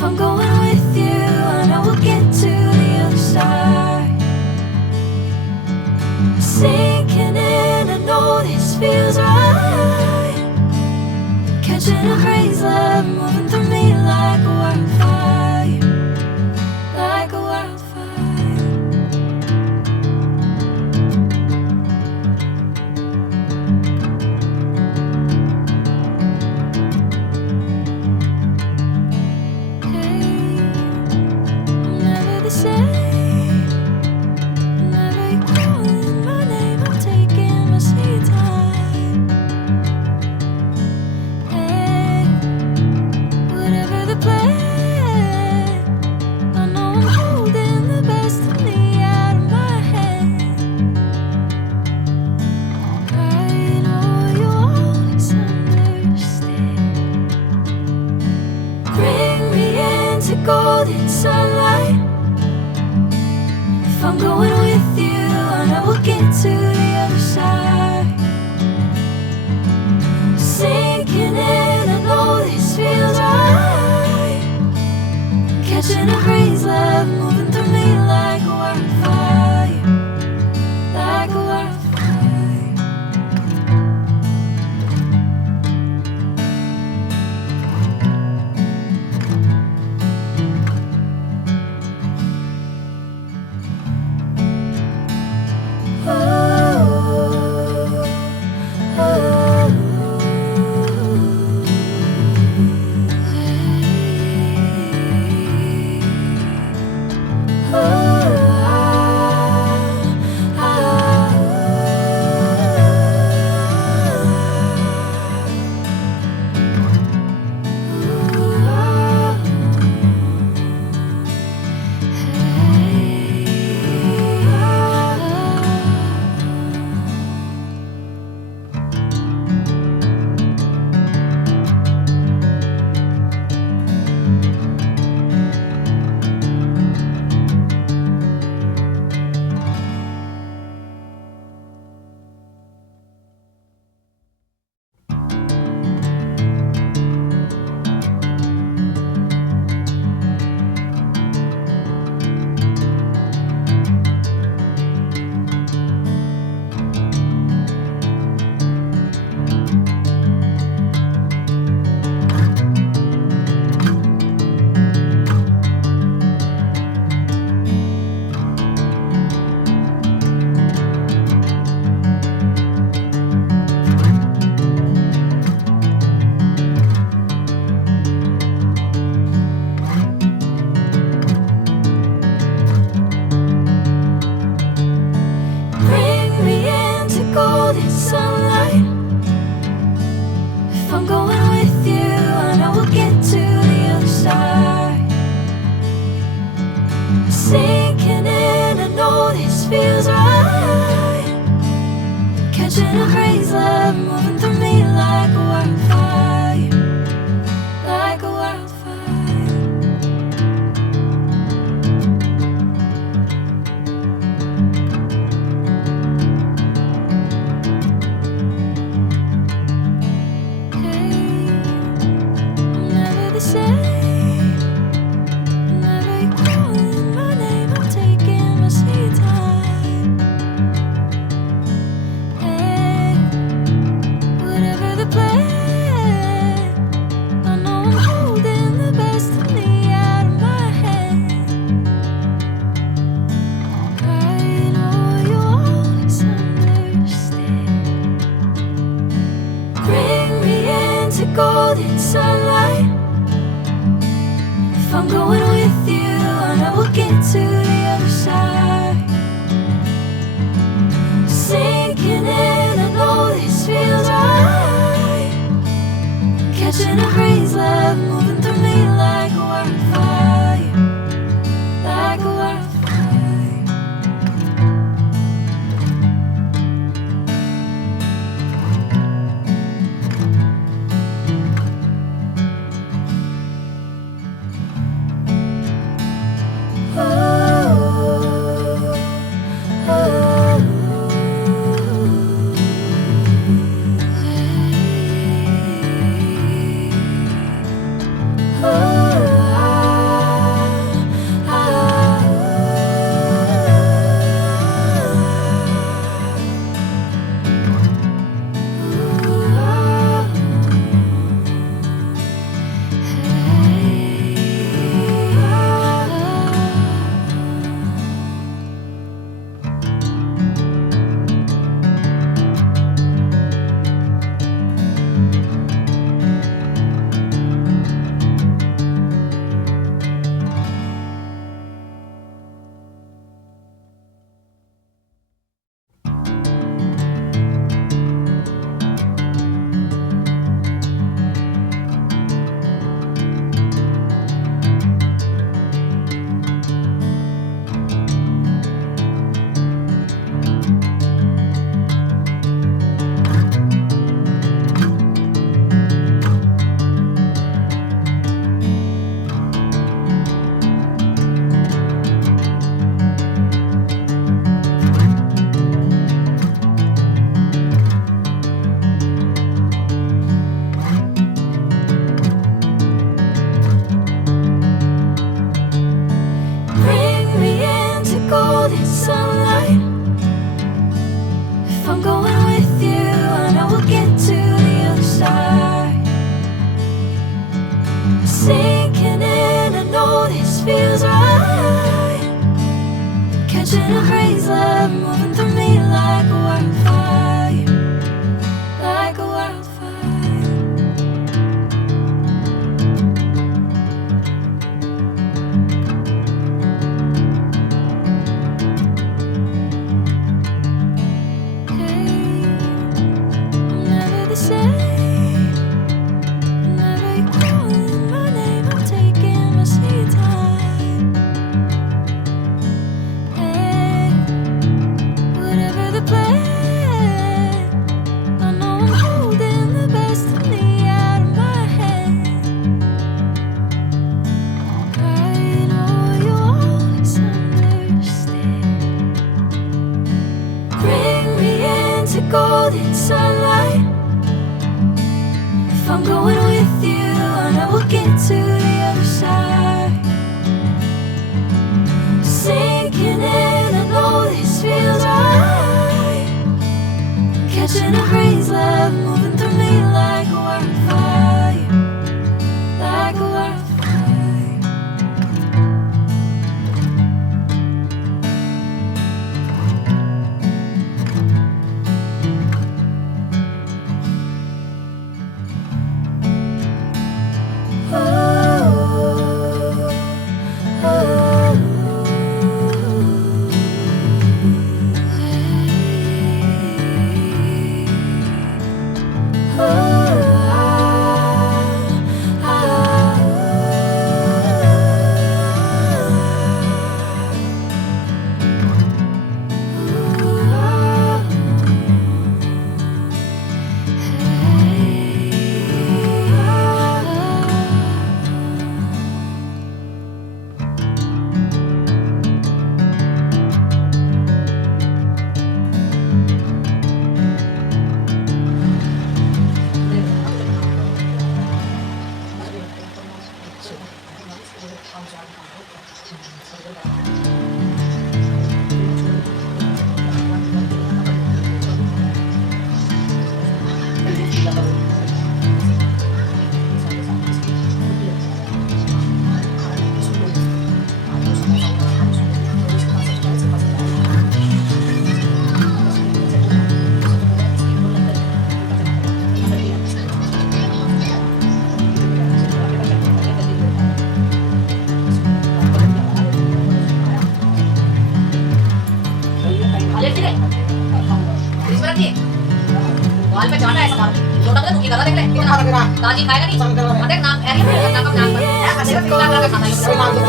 If I'm going with you, I know we'll get to the other side. Sinking in, I know this feels right. Catching a crazy love, moving through me like a wildfire, like a wildfire. Golden sunlight. If I'm going with you, I know we'll get to the other side. Sinking in, I know this feels right. Catching a crazy love, moving through me like a wildfire, like a wildfire. Sinking in, I know this feels right. Catching a crazy love, moving through me like a wildfire, like a wildfire. Hey, I'm never the same. Golden sunlight. If I'm going with you, I know we'll get to the other side. Sinking in, I know this feels right. Catching a crazy love, moving through me like a wildfire, like a wildfire. sunlight. If I'm going with you, I know we'll get to the other side. Sinking in, I know this feels right. Catching a breeze, love moving through me like a wildfire, like a wildfire. The same. Whenever you're calling my name, I'm taking my sweet time. Hey, whatever the plan, I know I'm holding the best of me out of my hand. I know you always understand. Bring me into golden sunlight. If I'm going with you, I know we'll get to the other side. Sinking in, I know this feels right. Catching a breeze, love moving through me like a wildfire, like a wildfire. दाजी खाएगा नहीं देख नाम नाम का नाम ऐसा खाता है ऐसा बात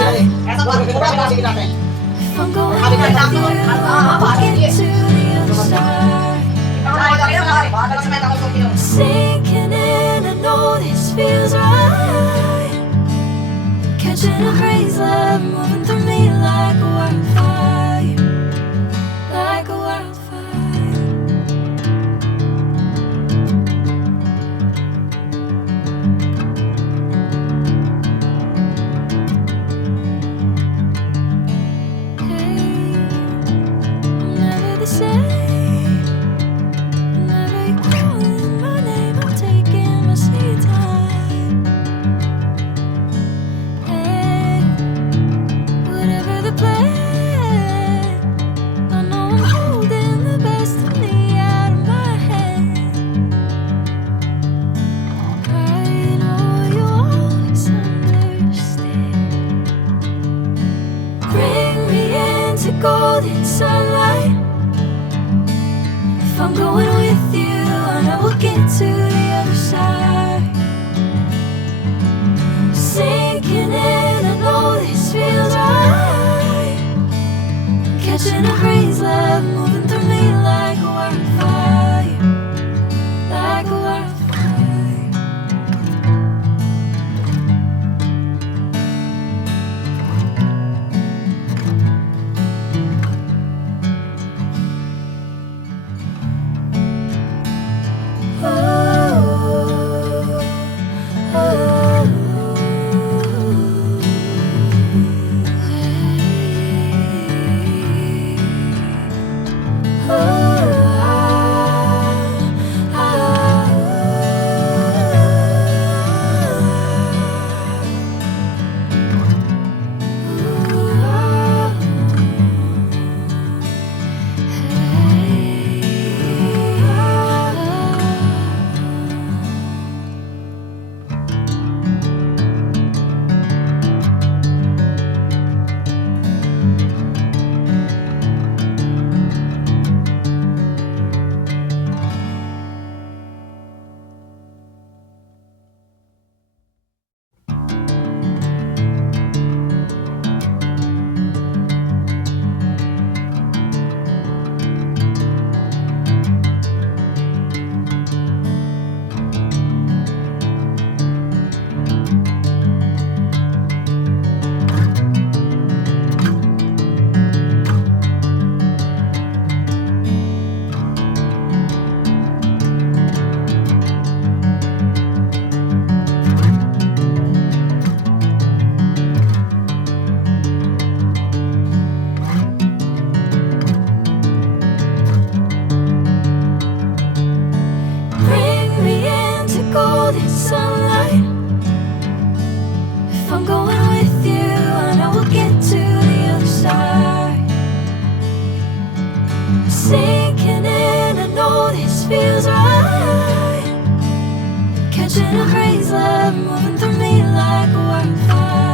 Sinking in, I know this feels right. Catching a breeze, love moving through me like a wildfire, like a wildfire. The same. Whenever you're calling my name, I'm taking my sweet time. Hey, whatever the plan, I know I'm holding the best of me out of my hand. I know you always understand. Bring me into golden sunlight. If I'm going with you, I know we'll get to the other side. Sinking in, I know this feels right. Catching a breeze, love moving through me like a wildfire, like a wildfire. sinking in. I know this feels right. Catching a crazy love moving through me like a wildfire.